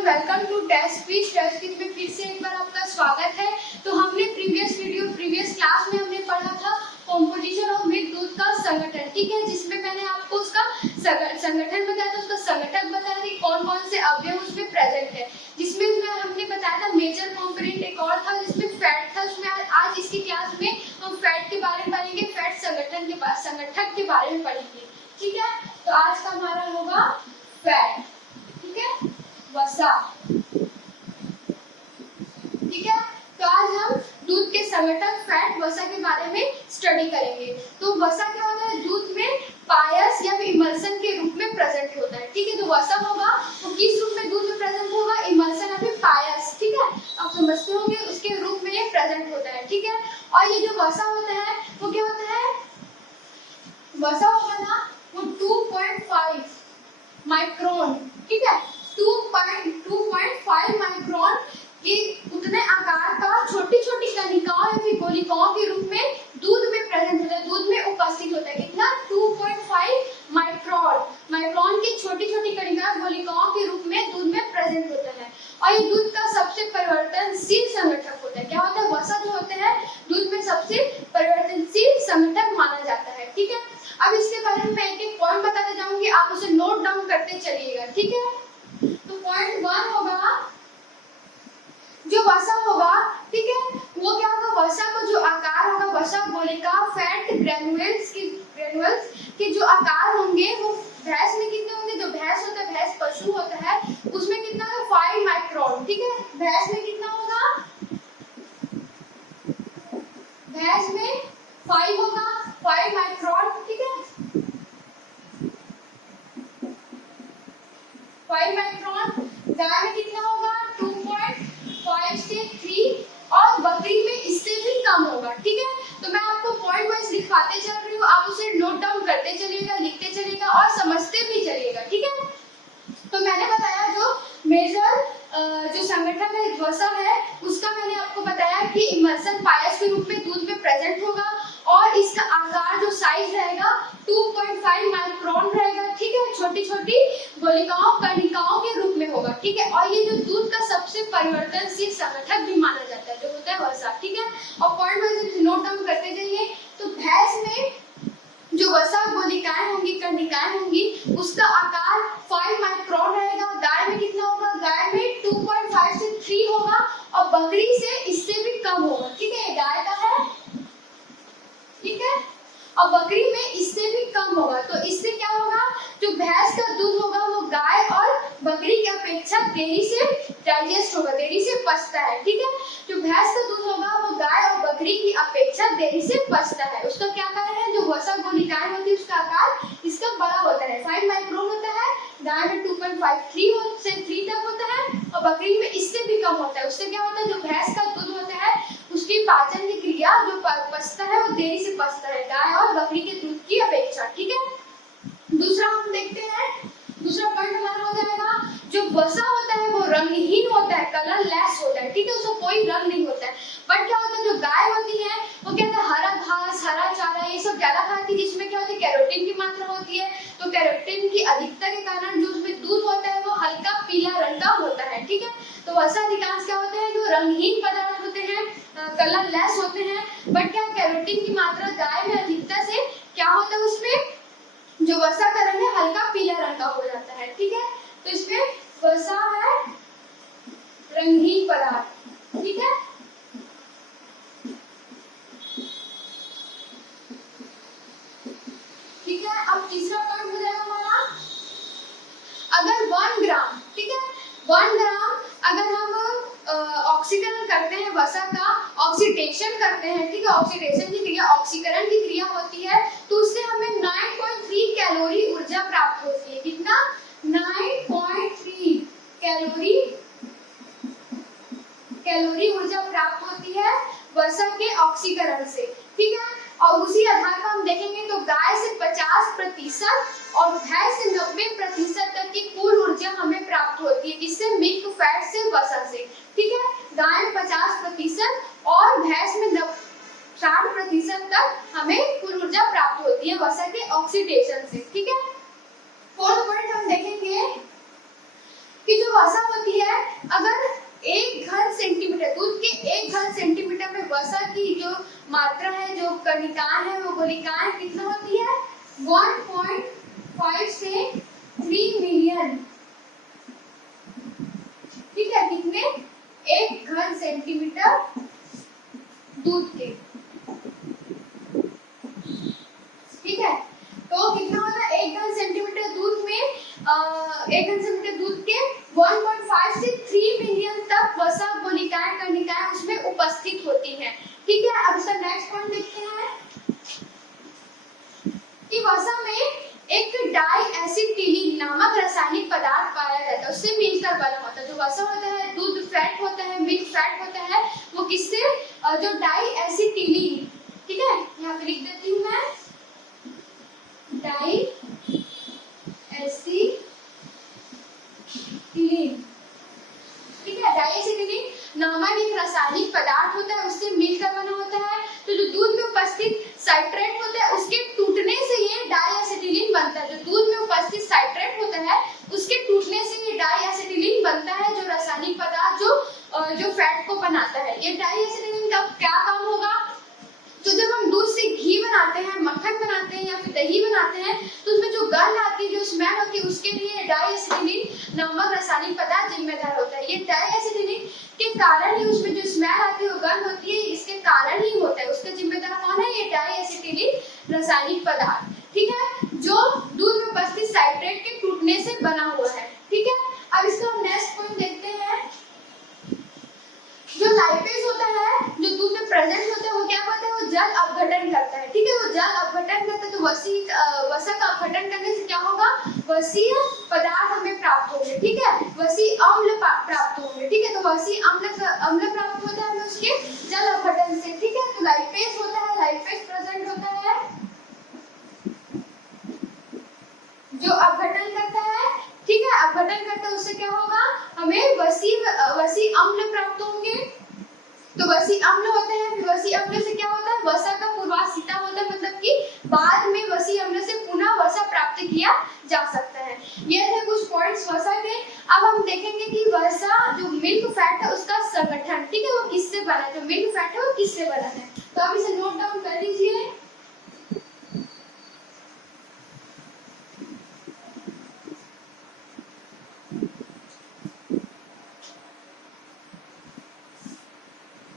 Welcome to test quiz में फिर से एक बार आपका स्वागत है। तो हमने प्रीवियस क्लास में हमने पढ़ा था कॉम्पोजिशन ऑफ मिल्क दूध का संगठन, ठीक है, जिसमें मैंने आपको उसका संगठन बताया था, उसका संगठक बताया था कौन कौन से अवयव उसमें प्रेजेंट है, जिसमें हमने बताया था मेजर कंपोनेंट एक और था जिसमें फैट था। उसमें आज इसकी क्लास में हम फैट के बारे में पढ़ेंगे, फैट संगठक के बारे में पढ़ेंगे, ठीक है। तो आज का हमारा होगा फैट, ठीक है, वसा, ठीक है। तो आज हम दूध के संगठक फैट वसा के बारे में स्टडी करेंगे। तो वसा क्या होता है? दूध में पायस या फिर इमल्सन के रूप में प्रेजेंट होता है, ठीक है। तो वसा होगा वो किस रूप में दूध में प्रेजेंट होगा? इमल्सन या फिर पायस, ठीक है, आप समझते होंगे उसके रूप में ये प्रेजेंट होता है, ठीक है। और ये जो वसा होता है वो क्या होता है? वसा होगा ना वो 2.5 माइक्रोन, ठीक है, 2.5 माइक्रोन की उतने आकार का छोटी छोटी कणिकाओं या फिर गोलिकाओं के रूप में दूध में प्रेजेंट होता है, दूध में उपस्थित होता है। कितना? 2.5 माइक्रोन की छोटी छोटी कणिकाएं गोलिकाओं के रूप में दूध में प्रेजेंट होता है। और ये दूध का सबसे परिवर्तनशील संगठक होता है। क्या होता है? वसा जो होते हैं दूध में सबसे परिवर्तनशील संगठक माना जाता है, ठीक है। अब इसके बारे में मैं एक पॉइंट बताते जाऊंगी, आप उसे नोट डाउन करते चलिएगा, ठीक है। तो पॉइंट 1 होगा जो वसा होगा, ठीक है, वो क्या होगा? वसा का जो आकार होगा, वसा गोलिका फैट ग्रेन्युल्स के जो आकार होंगे वो भैंस में कितने होंगे? जो भैंस होता है, भैंस पशु होता है, उसमें कितना होगा? 5 माइक्रोन, ठीक है। भैंस में कितना होगा? भैंस में 5 होगा, 5 माइक्रोन, ठीक है, 5 माइक्रोन। गाय में कितना होगा? 2.5 से 3 और बकरी में इससे भी कम होगा, ठीक है। तो मैं आपको पॉइंट वाइज लिखवाते चल रही हूँ, आप उसे नोट डाउन करते चलिएगा, लिखते चलिएगा और समझते भी चलिएगा, ठीक है। तो मैंने बताया जो मेजर जो संगठन है वसा है उसका मैंने आपको बताया कि इमल्सन पायस के रूप में दूध में प्रेजेंट होगा और इसका आकार जो साइज रहेगा 2.5 माइक्रोन रहेगा, ठीक है, छोटी छोटी गोलिकाओं कणिकाओं के रूप में होगा, ठीक है। और ये जो दूध का सबसे परिवर्तनशील संगठक भी माना जाता है जो होता है वसा, ठीक है। और पॉइंट वाइज नोट डाउन करते जाइए। तो भैंस में जो वसा गोलिकाएं होंगी, कणिकाएं होंगी, उसका आकार 5 माइक्रोन रहेगा। गाय में कितना होगा? गाय में 2.5 से 3 होगा और बकरी से इससे भी कम होगा, ठीक है। गाय का है, ठीक है, और बकरी में इससे भी कम होगा। तो इससे क्या होगा? जो भैंस का दूध होगा वो गाय और बकरी की अपेक्षा देरी से डाइजेस्ट होगा, देरी से पचता है, ठीक है। जो भैंस का दूध होगा वो गाय और बकरी की अपेक्षा देरी से पचता है। उसका क्या कारण है? जो वसा गोलिकाएं होती है उसका आकार इसका बड़ा होता है, 5 माइक्रोन होता है, गाय में 2.5 से 3 तक होता है और बकरी में इससे भी कम होता है। उससे क्या होता है? जो भैंस का दूध होता है उसकी पाचन की क्रिया जो पचता है वो देरी से पचता है गाय और बकरी के दूध की अपेक्षा, ठीक है। दूसरा हम देखते हैं, दूसरा पॉइंट हमारा हो जाएगा जो वसा होता है वो रंगहीन होता है, कलरलेस होता है, ठीक है, उसका कोई रंग नहीं होता है। बट क्या होता है? जो गाय होती है वो क्या होता है? हरा घास, हरा चारा ये सब ज्यादा खाती है, जिसमें क्या होती है? कैरोटीन की मात्रा होती है। तो कैरोटीन की अधिकता के कारण जो उसमें दूध होता है वो हल्का पीला रंग का होता है, ठीक है। तो वसा अधिकांश क्या होते हैं? जो रंगहीन पदार्थ होते हैं, कलरलेस होते हैं। बट क्या कैरोटीन की मात्रा गाय में अधिकता से क्या होता है? उसमें जो वसा का रंग है हल्का पीला रंग का हो जाता है, ठीक है। तो इसमें वसा है रंगीन पदार्थ, ठीक है। ठीक है, अब तीसरा पॉइंट हो जाएगा हमारा, अगर 1 ग्राम, ठीक है, 1 ग्राम अगर हम ऑक्सीकरण करते हैं, वसा का ऑक्सीडेशन करते हैं, ठीक है, ऑक्सीडेशन की क्रिया, ऑक्सीकरण की क्रिया होती है, तो उससे हमें 9.3 कैलोरी ऊर्जा प्राप्त होती है। कितना? 9.3 कैलोरी ऊर्जा प्राप्त होती है वसा के ऑक्सीकरण से, ठीक है। और उसी आधार पर हम देखेंगे तो गाय से 50% और भैंस से 90% तक की कुल ऊर्जा हमें प्राप्त होती है, जिससे मिल्क फैट से वसा से, ठीक है। गाय में 50% और भैंस में 60% तक हमें कुल ऊर्जा प्राप्त होती है वसा के ऑक्सीडेशन से, ठीक है। फोर्थ पॉइंट हम देखेंगे कि जो वसा होती है, अगर 1 घन सेंटीमीटर दूध के 1 घन सेंटीमीटर में वसा की जो मात्रा है, जो कणिकाएं है, वो गोलिकाएं कितना होती है 1.5 से 3 मिलियन। ठीक है, कितने 1 घन सेंटीमीटर दूध के। ठीक है, तो कितना होता है 1 घन सेंटीमीटर दूध में 1 घन सेंटीमीटर दूध के 1.5 से 3 मिलियन तक वसा गोलिकाएं कणिकाएं उसमें उपस्थित होती हैं। ठीक है, अब इसका नेक्स्ट पॉइंट देखते हैं कि वसा में एक डाई एसिटिलीन नामक रासायनिक पदार्थ पाया जाता है, उससे मिलकर बना होता है। जो वसा होता है, दूध फैट होता है, मिल्क फैट होता है, वो किससे, जो डाई एसिटिलीन, ठीक है, यहाँ पे लिख देती हूँ मैं, डाई एसिटिलीन। ठीक है, डाई एसिटिलीन नामक एक रासायनिक पदार्थ होता है, उससे मिलकर बना होता है। तो जो दूध में उपस्थित साइट्रेट होता है, उसके टूटने से ये डाई एसिटिलीन बनता है। जो दूध में उपस्थित साइट्रेट होता है, उसके टूटने से ये डाई एसिटिलीन बनता है, जो रासायनिक पदार्थ जो फैट को बनाता है। ये डाई एसिटिलीन का क्या काम होगा, तो जब हम दूध से घी बनाते हैं, मक्खन बनाते हैं या फिर दही बनाते हैं, तो उसमें जो गंध आती है, जो स्मेल होती है, उसके लिए डाई एसिटिलीन नामक रासायनिक पदार्थ जिम्मेदार होता है। ये डाई एसिटिलीन के कारण ही उसमें जो स्मेल आती है, वो गंध होती है, इसके कारण ही होता है। उसका जिम्मेदार कौन है, ये डाई एसिटिलीन रासायनिक पदार्थ। ठीक है, जो दूध में उपस्थित साइट्रेट के टूटने से बना हुआ है। ठीक है, अब इसका हम नेक्स्ट पॉइंट देखते हैं। जो लाइपेज होता है, जो दूध में प्रेजेंट होता है, वो क्या करता है, वो जल अपघटन करता है। ठीक है, वो जल अपघटन करता है, तो वसा का अपघटन करने से क्या होगा, वसीय पदार्थ हमें प्राप्त होंगे। ठीक है, वसीय अम्ल प्राप्त होंगे। ठीक है, तो वसीय अम्ल प्राप्त होता है हमें उसके जल अपघटन से। ठीक है, तो लाइपेज होता है, लाइपेज प्रेजेंट होता है जो अपघटन करता है। ठीक है, अपघटन करता है, उससे क्या होगा, हमें वसीय अम्ल प्राप्त होंगे। तो वसीय अम्ल होते हैं, फिर वसीय अम्ल से क्या होता है, वसा का पूर्वासिता होता है, मतलब कि बाद में वसीय अम्ल से पुनः वसा प्राप्त किया जा सकता है। ये थे कुछ पॉइंट्स वसा के। अब हम देखेंगे कि वसा जो मिल्क फैट है, उसका संगठन, ठीक है, वो किससे बना है, जो मिल्क फैट है वो किससे बना है। तो आप इसे नोट डाउन कर लीजिए।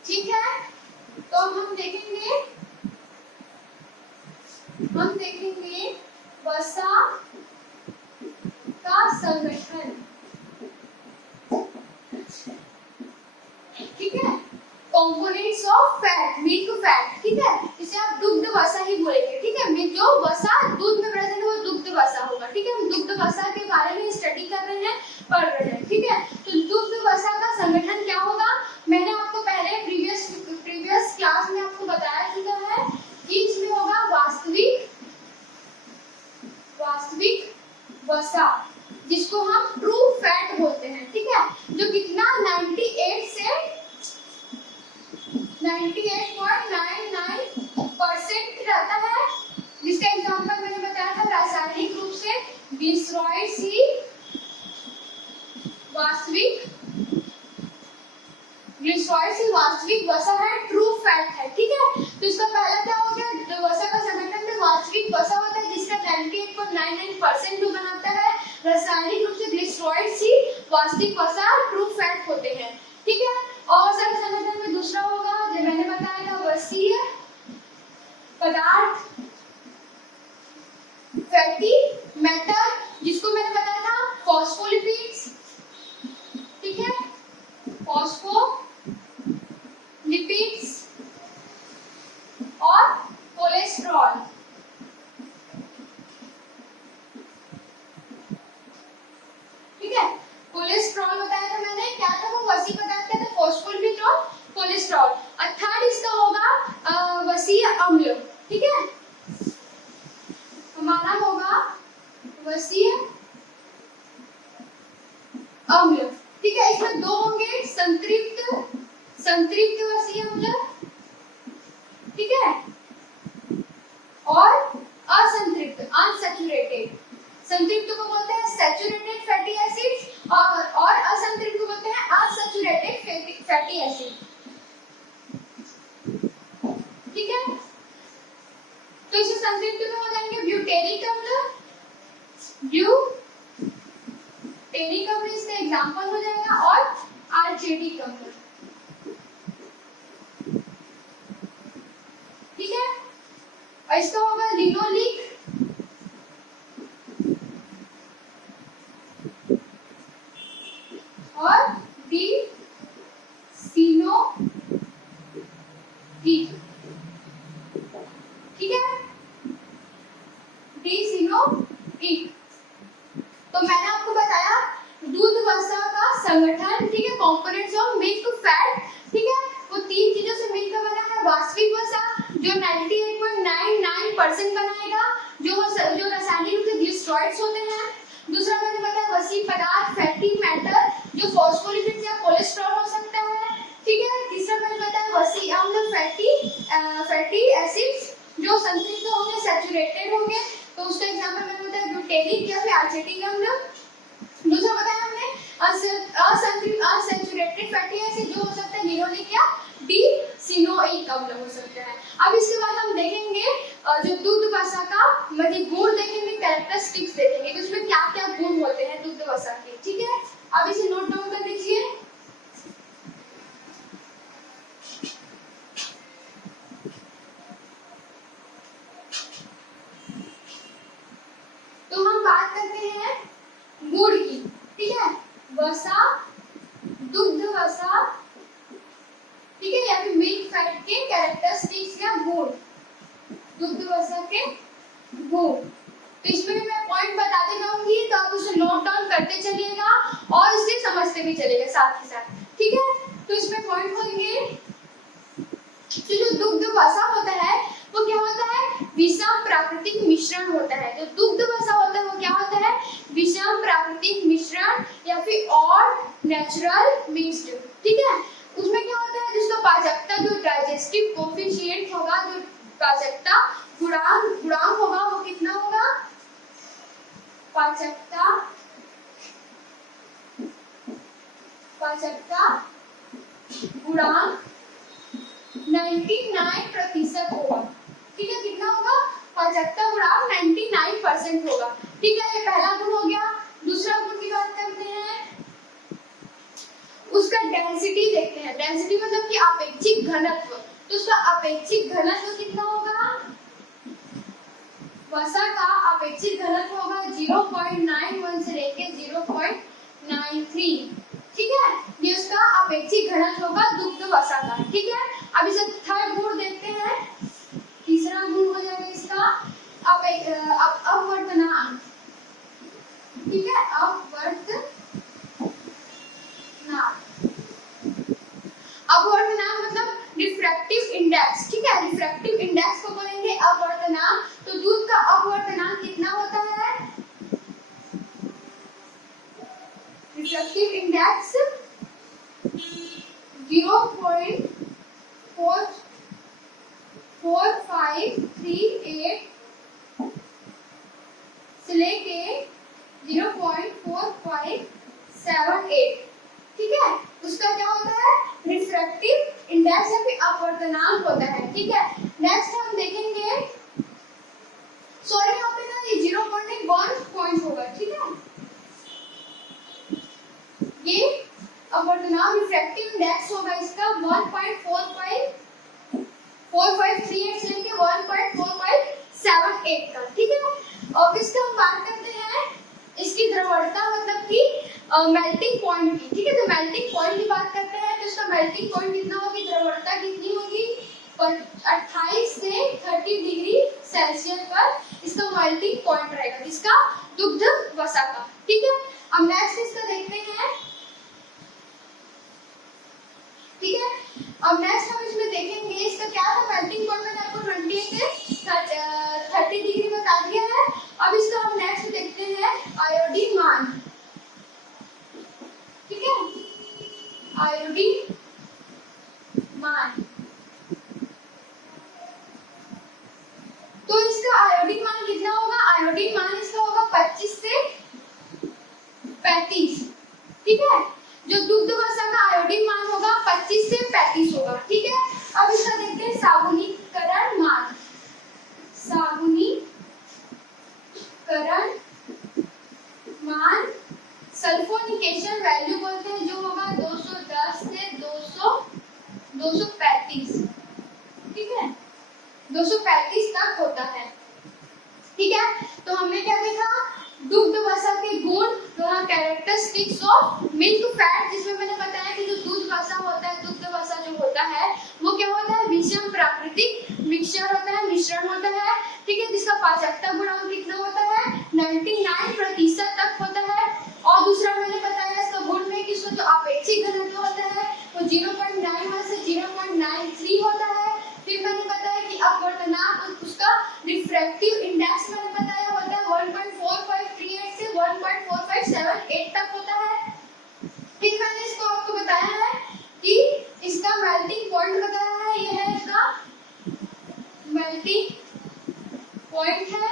ठीक है, तो हम देखेंगे वसा का संगठन। ठीक है, components of fat, milk fat. ठीक है, इसे आप दुग्ध वसा ही बोलेंगे। ठीक है, जो वसा दूध में प्रेजेंट है वो दुग्ध वसा होगा। ठीक है, हम दुग्ध वसा के बारे में स्टडी कर रहे हैं, पढ़ रहे हैं। ठीक है, तो दुग्ध वसा का संगठन क्या होगा, मैंने आपको पहले प्रीवियस क्लास में आपको बताया चुका है कि इसमें होगा वास्तविक वसा, जिसको हम ट्रू फैट बोलते हैं। ठीक है, जो कितना 98 से 98.99% रहता है, जिसका एग्जांपल मैंने बताया था रासायनिक रूप से ग्लिसरॉइड्स ही वास्तविक वसा है, ट्रू फैट है। ठीक है, तो इसका पहला क्या हो गया, जो वसा का संगठन में वास्तविक वसा होता है, जिसका 98.99% जो बनाता है, रासायनिक रूप से ग्लिसरॉइड्स ही वास्तविक वसा ट्रू फैट होते हैं। ठीक है, और वसा के संगठन में दूसरा होगा, जो मैंने बताया था, वसीय पदार्थ फैटी मैटर, जिसको मैंने बताया था फॉस्फोलिपिड्स। ठीक है, फॉस्फोलिपिड्स और कोलेस्ट्रॉल। ठीक है, कोलेस्ट्रॉल बताया था मैंने, क्या था वो वसीय पदार्थ, क्या था, फॉस्फोलिपिड और कोलेस्ट्रॉल। और थर्ड इसका होगा वसीय अम्ल। ठीक है, हमारा होगा वसीय अम्ल। ठीक है, इसमें दो होंगे, संतृप्त वसीय अम्ल, ठीक है, और असंतृप्त अनसैचुरेटेड। संतृप्त को बोलते हैं सैचुरेटेड फैटी एसिड्स और फैटी एसिड, ठीक है। तो इसे संक्षिप्त में हो जाएंगे ब्यूटेरिक अम्ल, ब्यूटेरिक अम्ल इसका एग्जांपल हो जाएगा, और आर्जेनिक अम्ल, ठीक है। और इसका होगा लिनोलिक, और डिसिनोइक, ठीक है, डिसिनोइक। तो मैंने आपको बताया दूध वसा का संगठन, ठीक है, कंपोनेंट्स ऑफ मिल्क फैट, ठीक है। वो तीन चीजों से मिलकर बना है, वास्तविक वसा जो 98.99% बनाएगा, जो रासायनिक रूप से ग्लिसरॉइड्स होते हैं। दूसरा मैंने बताया वसी पदार्थ, फैटी मैटर जो फॉस्फोलिपिड्स या कोलेस्ट्रॉल हो सकता है, ठीक है। तीसरा मैंने बताया वसी अम्ल, फैटी एसिड्स जो संतृप्त होंगे, सैचुरेटेड होंगे, तो उसका एग्जांपल मैंने बताया ब्यूटेरिक या फिर एसिटिक अम्ल। दूसरा बताया हमने अनसैचुरेटेड फैटी एसिड जो हो सकता है लिनोलिक या डिसिनोइक अम्ल हो सकता है। अब इसके बाद हम देखेंगे जो दूध वसा का मतलब गुण देखेंगे, कैरेक्टरिस्टिक्स देखेंगे, तो उसमें क्या क्या गुण होते हैं दूध वसा के, ठीक है। अब इसे नोट डाउन कर लीजिए। तो हम बात करते हैं गुण की, ठीक है, वसा, दुग्ध वसा, ठीक है, या फिर मिल्क फैट के कैरेक्टरिस्टिक्स या गुण, दुग्ध वसा के गुण। तो इसमें भी मैं पॉइंट बताते जाऊंगी, तो आप उसे नोट डाउन करते चलिएगा और इसे समझते भी चलिएगा साथ ही साथ, ठीक है। तो इसमें पॉइंट होंगे, तो जो दुग्ध वसा होता है वो क्या होता है, विषम प्राकृतिक मिश्रण होता है। जो दुग्ध वसा होता है वो क्या होता है, विषम प्राकृतिक मिश्रण या फिर और नेचुरल मिक्स्ड, ठीक है। उसमें क्या होता है, जिसका पाचकता जो डाइजेस्टिव कोफिशिएंट होगा, जो पाचकता गुणांक होगा वो कितना होगा, पाचकता गुणांक 99% होगा, ठीक है। कितना होगा, पाचकता गुणांक 99% होगा, ठीक है। ये पहला गुण हो गया। दूसरा गुण की बात करते हैं, उसका डेंसिटी देखते हैं। डेंसिटी मतलब कि अपेक्षिक घनत्व, तो उसका अपेक्षिक घनत्व कितना होगा, वसा का अपेक्षित घनत्व होगा 0.91 से लेके 0.93, ठीक है। ये उसका अपेक्षित घनत्व होगा दुग्ध वसा का, ठीक है। अब इसे थर्ड गुण देखते हैं। तीसरा गुण हो जाएगा इसका अपवर्तनांक, ठीक है, अपवर्तनांक मतलब रिफ्रैक्टिव इंडेक्स, ठीक है। रिफ्रैक्टिव इंडेक्स को बोलेंगे अपवर्तनांक। तो दूध का अपवर्तनांक कितना होता है, रिफ्रैक्टिव इंडेक्स 0.4538 से लेके 0.4578, ठीक है। उसका क्या होता है, रिफ्रैक्टिव इंडेक्स या फिर अपवर्तनांक होता है, ठीक है। नेक्स्ट हम देखेंगे, सॉरी यहाँ पे ना ये 0.1 पॉइंट होगा, ठीक है। ये अपवर्तनांक रिफ्रैक्टिव इंडेक्स होगा इसका 1.4538 से लेके 1.4578 का, ठीक है। और इसका हम बात करते हैं इसकी द्रवणता मतलब कि मेल्टिंग पॉइंट की, ठीक है। तो मेल्टिंग पॉइंट की बात करते हैं, तो इसका मेल्टिंग पॉइंट कितना होगी, द्रवणता कितनी होगी, 28 से 30 डिग्री सेल्सियस पर इसका मेल्टिंग पॉइंट रहेगा, इसका दुग्ध वसा का, ठीक है। अब नेक्स्ट इसका देखते हैं, ठीक है। अब नेक्स्ट हम इसमें देखेंगे इसका क्या था, मेल्टिंग पॉइंट मैंने आपको 28 से 30 डिग्री बता दिया है। अब इसका हम नेक्स्ट देखते हैं आयोडीन मान, ठीक है, आयोडीन मान। तो इसका आयोडीन मान कितना होगा, आयोडीन मान इसका होगा 25 से 35, ठीक है। जो दुग्ध वसा का आयोडीन मान होगा 25 से 35 होगा। ठीक है, अब इसका देखते हैं साबुनीकरण मान। साबुनीकरण मान सल्फोनिकेशन वैल्यू बोलते हैं, जो होगा 210 से 235। ठीक है, 235 तक होता है। ठीक है, तो हमने क्या देखा, दुग्ध वसा के गुण, कैरेक्टरिस्टिक्स ऑफ मिल्क फैट, जिसमें मैंने बताया कि जो दूध वसा होता है, दुग्ध वसा जो होता है वो क्या होता है, विषम प्राकृतिक मिक्सचर होता है, मिश्रण होता है। ठीक है, जिसका पाचकता गुणांक कितना होता है, 99% तक होता है। और दूसरा मैंने बताया इसका गुण में कि इसका जो अपेक्षित घनत्व होता है वो 0.91 से 0.93 होता है। फिर मैंने बताया कि अपवर्तनांक, उसका रिफ्रैक्टिव इंडेक्स मैंने बताया होता है 1.4538 से 1.4578 तक होता है। फिर मैंने इसको आपको बताया है कि इसका मेल्टिंग पॉइंट बताया है, ये है इसका मेल्टिंग पॉइंट है,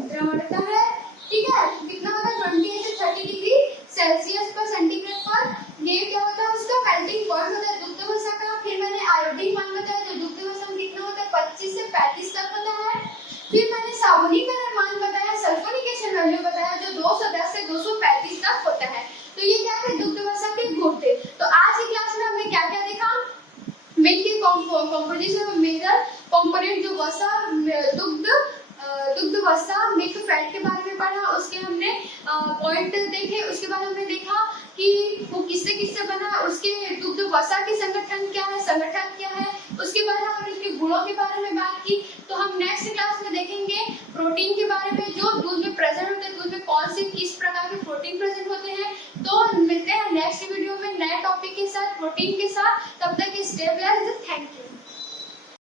द्रवणता है। ठीक है, कितना होता है 28 से 30 डिग्री सेल्सियस पर सेंटीग्रेड पर, ये क्या होता है उसका मेल्टिंग पॉइंट होता है दुग्ध वसा का। फिर मैंने आयोडीन मान बताया जो दुग्ध वसा में कितना होता है 25 से 35 तक होता है। फिर मैंने साबुनीकरण मान बताया, सल्फोनिकेशन वैल्यू बताया जो 210 से 235 तक होता है। तो ये क्या थे, दुग्ध वसा के गुण थे। तो आज की क्लास में हमने क्या क्या देखा, मिल्क के कंपोजिशन में मेजर कंपोनेंट जो वसा, दुग्ध वसा मिल्क फैट के बारे में पढ़ा, उसके हमने पॉइंट देखे। उसके बाद हमने देखा कि वो किससे किससे बना है, उसके दुग्ध वसा के संगठन क्या है, उसके बाद हमने उसके गुणों के बारे में बात की। तो हम नेक्स्ट क्लास में देखेंगे प्रोटीन के बारे में, जो दूध में प्रेजेंट होते हैं, दूध में कौन से किस प्रकार के प्रोटीन प्रेजेंट होते हैं। तो मिलते हैं नेक्स्ट वीडियो में नए टॉपिक के साथ, प्रोटीन के साथ। तब तक स्टे ब्लेस्ड, थैंक यू।